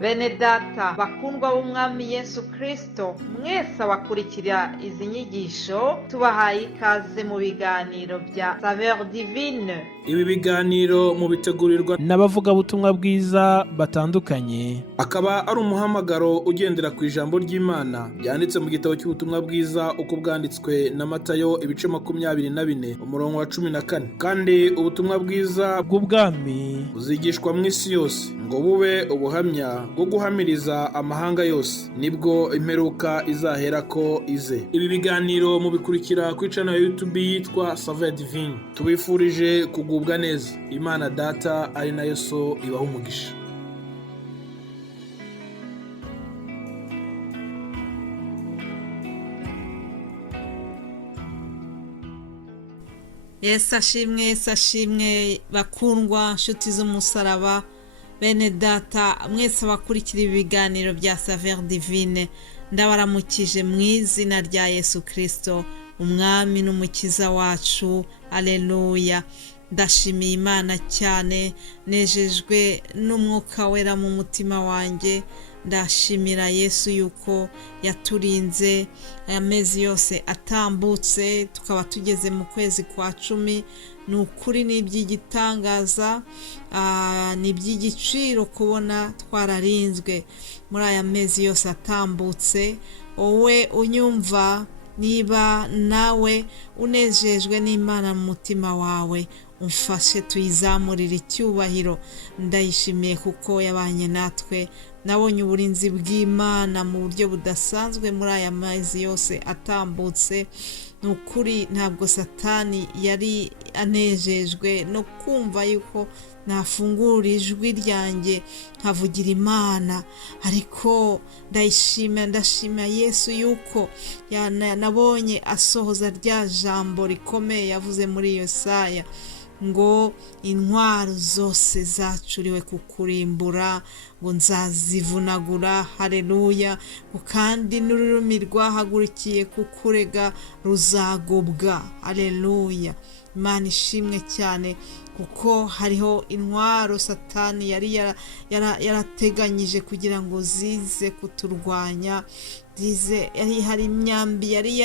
Bene data bakundwa b'umwami Yesu Kristo, mwese abakurikira izi nyigisho tubahaye ikaze mu biganiro bya Saveur Divine. Ibi biganiro mu bitegurirwa n'abavugabutumwa bwiza batandukanye, akaba ari umuhamagaro ugendera ku ijambo ry'Imana byanditse mu gitabo cy'ubutumwa bwiza uko bwanditswe na Matayo ibice 24 umurongo wa 14. Kandi ubutumwa bwiza bw'ubwami buzigishwa mu isi yose ngo bube ubuhamya bwo guhamiriza amahanga yose, nibwo imperuka izahera ko ize. Ibi biganiro mubikurikira ku channel ya YouTube yitwa Saveur Divine. Tubifurije kugubwa neza. Imana Data ari nayo So ibaha umugisha. Yesu ashimwe bakundwa nshuti z'umusaraba, bene data mwese abakurikira ibi biganiro bya Saveur Divine, ndabaramukije mu izina rya Yesu Kristo, umwami n'umukiza wacu. Aleluya. Ndashimiye Imana cyane, nejejwe n'umwuka wera mu mutima wanjye. Ndashimira Yesu yuko yaturinze amezi yose atambutse tukaba tugeze mu kwezi kwa 10. Ni ukuri n'iby'igitangaza, n'iby'igiciro kubona twararinzwe muri aya mezi yose atambutse. Wowe unyumva, niba nawe unejejwe n'Imana mu mutima wawe, umfashe tuyizamurire icyubahiro. Ndayishimiye kuko yabanye natwe. Nabonye uburinzi bw'Imana mu buryo budasanzwe muri aya mezi yose atambutse. Ni ukuri ntabwo Satani yari anejejwe no kumva yuko nafungura ijwi ryanjye nkavugira Imana, ariko ndashima Yesu yuko nabonye asohoza rya jambo rikomeye yavuze muri Yesaya ngo intwaro zose zacuriwe kukurimbura ngo nzazivunagura. Haleluya. Kandi n'ururimi rwahagurukiye kukurega ruzagobwa. Haleluya. Imana ishimwe cyane kuko hariho intwaro Satani yari yarateganyije kugira ngo zize kuturwanya, hari imyambi yari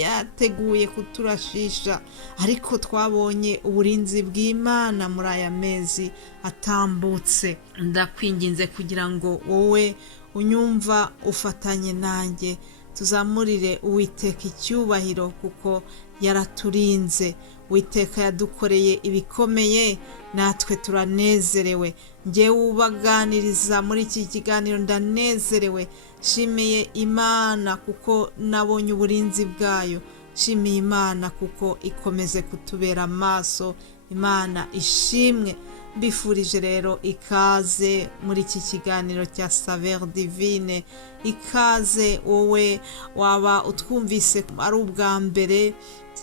yateguye kuturashisha, ariko twabonye uburinzi bw'Imana muri aya mezi atambutse. Ndakwinginze kugira ngo wowe unyumva ufatanye nanjye tuzamurire Uwiteka icyubahiro kuko yaraturinze. Uwiteka yadukoreye ibikomeye, natwe turanezerewe. Njyewe ubaganiriza muri iki kiganiro ndanezerewe. Shimiye Imana kuko nabonye uburinzi bwayo. Shimiye Imana kuko ikomeze kutubera amaso. Imana ishimwe. Mbifurije rero ikaze muri iki kiganiro cya Saveur Divine. Ikaze wowe waba utwumvise ari ubwa mbere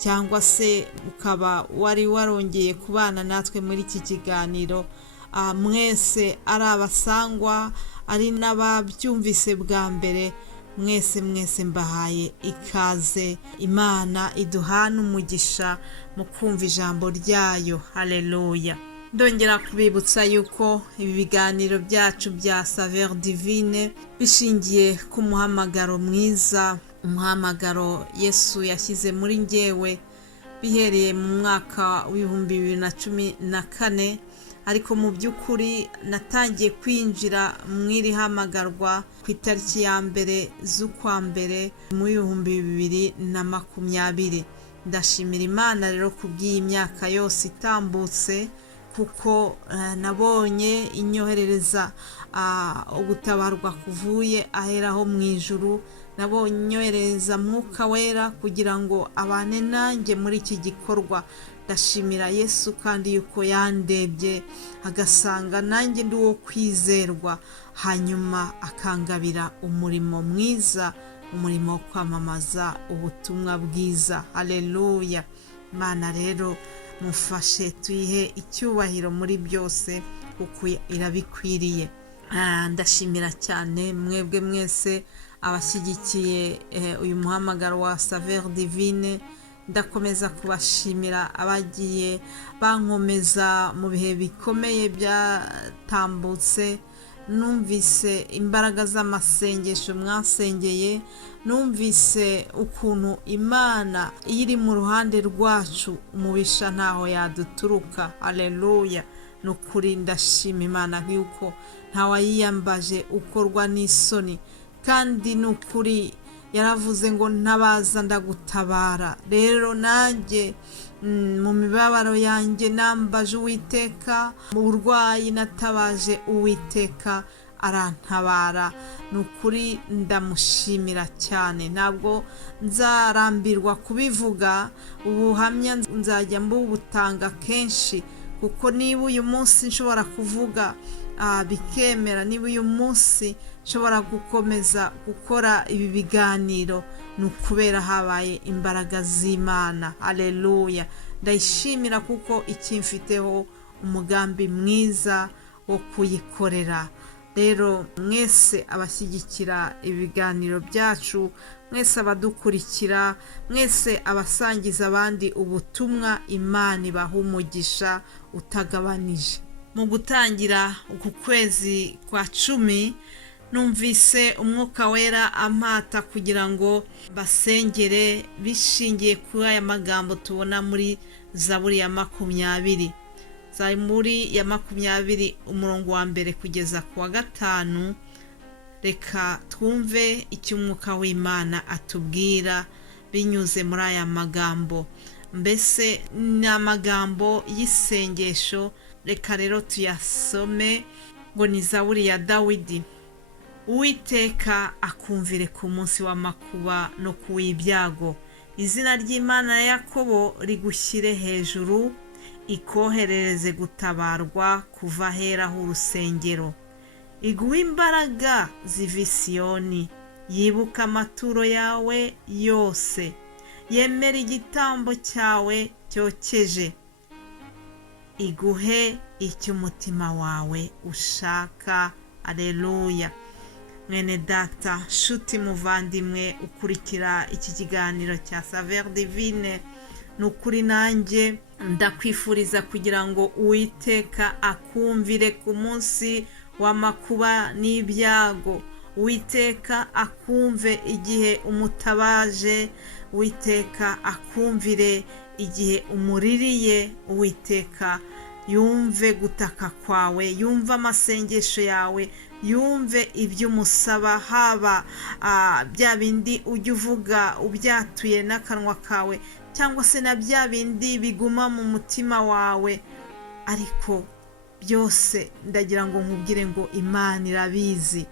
cyangwa se ukaba wari warongeye kubana natwe muri iki kiganiro. Mwese ari abasangwa ari n'ababyumvise bwa mbere, mwese mbahaye ikaze. Imana iduhana umugisha mu kumva ijambo ryayo. Haleluya. Ndongera kubibutsa yuko ibi biganiro byacu bya Saveur Divine bishingiye ku muhamagaro mwiza, umuhamagaro Yesu yashyize muri njyewe bihereye mu mwaka w'2014, ariko mu by'ukuri natangiye kwinjira mu iri hamagarwa ku itariki ya mbere z'ukwa mbere mu 2020. Ndashimira Imana rero kubw'iyi myaka yose itambutse, kuko nabonye inyoherereza ubutabarwa kuvuye aheraho mu ijuru. Nabonye inyoherereza mwuka wera kugira ngo abane nanjye muri iki gikorwa. Ndashimira Yesu kandi yuko yandebye agasanga nanjye ndi uwo kwizerwa, hanyuma akangabira umurimo mwiza, umurimo wo kwamamaza ubutumwa bwiza. Haleluya. Imana rero mufashe tuyihe icyubahiro muri byose kuko irabikwiriye. Ndashimira cyane mwebwe mwese abashyigikiye uyu muhamagaro wa Saveur Divine. Ndakomeza kubashimira abagiye bankomeza mu bihe bikomeye byatambutse, numvise imbaraga z'amasengesho mwasengeye, numvise ukuntu Imana iri mu ruhande rwacu, umubisha ntaho yaduturuka. Haleluya. Nukuri ndashima Imana yuko ntawayiyambaje ukorwa n'isoni, kandi nukuri yaravuze ngo ntabaza ndagutabara. Rero nanjye mu mibabaro yanjye nambaje Uwiteka, mu burwayi natabaje Uwiteka arantabara. Nukuri ndamushimira cyane, ntabwo nzarambirwa kubivuga. Ubuhamya nzajya mbubutanga kenshi, kuko niba uyu munsi nshobora kuvuga bikemera, niba uyu munsi nshobora gukomeza gukora ibi biganiro, ni ukubera habaye imbaraga z'Imana. Haleluya. Ndayishimira kuko ikimfiteho umugambi mwiza wo kuyikorera. Rero mwese abashyigikira ibiganiro byacu, mwese abadukurikira, mwese abasangiza abandi ubutumwa, Imana ibaha umugisha utagabanije. Mu gutangira uku kwezi kwa 10 numvise Umwuka Wera ampata kugira ngo basengere bishingiye kuri aya magambo tubona muri Zaburi ya 20. Zaburi ya 20 umurongo wa mbere kugeza ku wa 5. Reka twumve icyo Umwuka w'Imana atubwira binyuze muri aya magambo. Mbese ni amagambo y'isengesho. Reka rero tuyasome. Ngo ni Zaburi ya Dawidi. Uwiteka akumvire ku munsi w'amakuba no ku w'ibyago. Izina ry'Imana ya Yakobo rigushyire hejuru, ikoherereze gutabarwa kuva hera h'urusengero. Iguha imbaraga ziva Siyoni, yibuka amaturo yawe yose, yemera igitambo cyawe cyokeje, iguhe icyo umutima wawe ushaka. Haleluya. Mwene data, nshuti muvandimwe ukurikira iki kiganiro cya Saveur Divine, nukuri nanjye ndakwifuriza kugira ngo Uwiteka akumvire ku munsi w'amakuba n'ibyago. Uwiteka akumve igihe umutabaje, Uwiteka akumvire igihe umuririye. Uwiteka yumve gutaka kwawe, yumve amasengesho yawe, yumve ibyo umusaba, haba bya bindi ujya uvuga ubyatuye n'akanwa kawe, cyangwa se na bya bindi biguma mu mutima wawe. Ariko byose ndagira ngo nkubwire ngo Imana irabizi.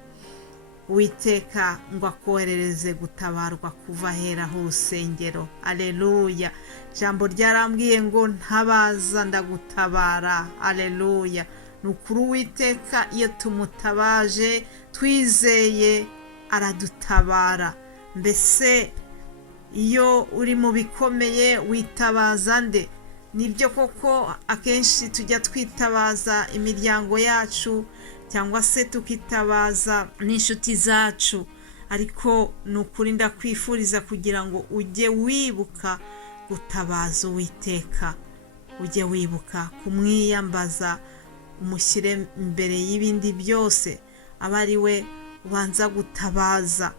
Uwiteka ngo akoherereze gutabarwa kuva hera h'urusengero. Haleluya. Jambo ryarambwiye ngo ntabaza ndagutabara. Haleluya. Nukuri Uwiteka iyo tumutabaje twizeye aradutabara. Mbese iyo uri mu bikomeye witabaza nde? Nibyo koko akenshi tujya twitabaza imiryango yacu, cyangwa se tukitabaza n'inshuti zacu, ariko nukuri ndakwifuriza kugira ngo ujye wibuka gutabaza Uwiteka, ujye wibuka kumwiyambaza, umushyire imbere y'ibindi byose, aba ari we ubanza gutabaza,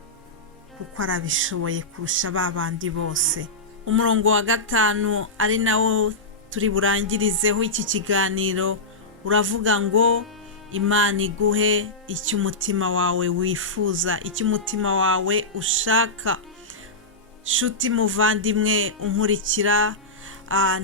kuko arabishoboye kurusha babandi bose. Umurongo wa 5 ari nawo turi burangirizeho iki kiganiro uravuga ngo Imana iguhe icyo umutima wawe wifuza, icyo umutima wawe ushaka. Shuti muvandimwe unkurikira,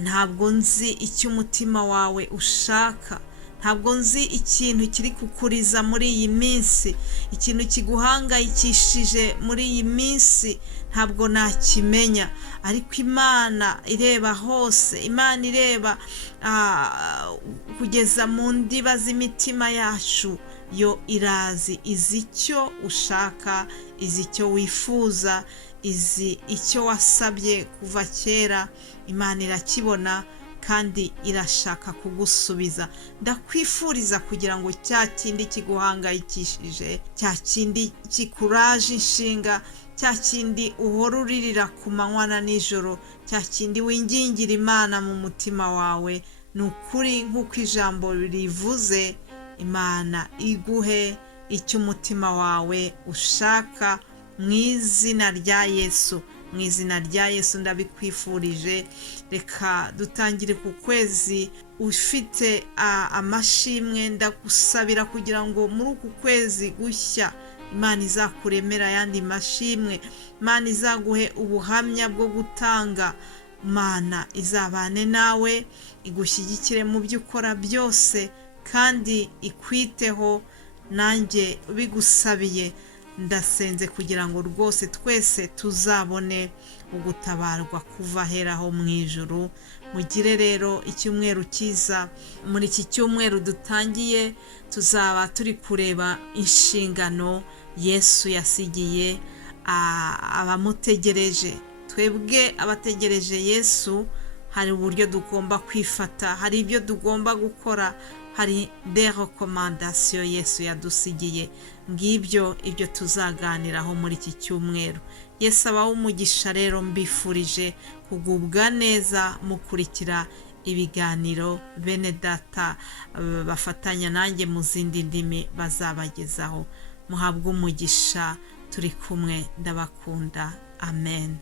ntabwo nzi icyo umutima wawe ushaka, ntabwo nzi ikintu kiri kukuriza muri iyi minsi, ikintu kiguhangayikishije muri iyi minsi, ntabwo nakimenya. Ariko Imana ireba hose, Imana ireba kugeza mu ndiba z'imitima yacu, yo irazi, izi icyo ushaka, izi icyo wifuza, izi icyo wasabye kuva kera. Imana irakibona kandi irashaka kugusubiza. Ndakwifuriza kugira ngo cya kindi kiguhangayikishije, cya kindi kikuraje inshinga, cya kindi uhora uririra ku manywa na nijoro, cya kindi wingingira Imana mu mutima wawe, ni ukuri nk'uko ijambo rivuze, Imana iguhe icyo umutima wawe ushaka mu izina rya Yesu. Mu izina rya Yesu ndabikwifurije. Reka dutangire ku kwezi ufite amashimwe. Ndagusabira kugira ngo muri uku kwezi gushya Imana izakuremera ayandi mashimwe, Imana izaguhe ubuhamya bwo gutanga, Imana izabane nawe, igushyigikire mu byo ukora byose kandi ikwiteho. Nanjye bigusabiye ndasenze kugira ngo rwose twese tuzabone ugutabarwa kuva aheraho mu ijuru. Mugire rero icyumweru cyiza. Muri iki cyumweru dutangiye tuzaba turi kureba inshingano Yesu yasigiye abamutegereje. Twebwe abategereje Yesu hari uburyo tugomba kwifata, hari ibyo tugomba gukora, hari des recommandations Yesu yadusigiye. Ngibyo ibyo tuzaganiraho muri iki cyumweru. Yesu abaho umugisha rero. Mbifurije kugubwa neza mukurikira ibiganiro bene data bafatanya nanjye mu zindi ndimi bazabagezaho. Muhabwe umugisha. Turi kumwe. Ndabakunda. Amen.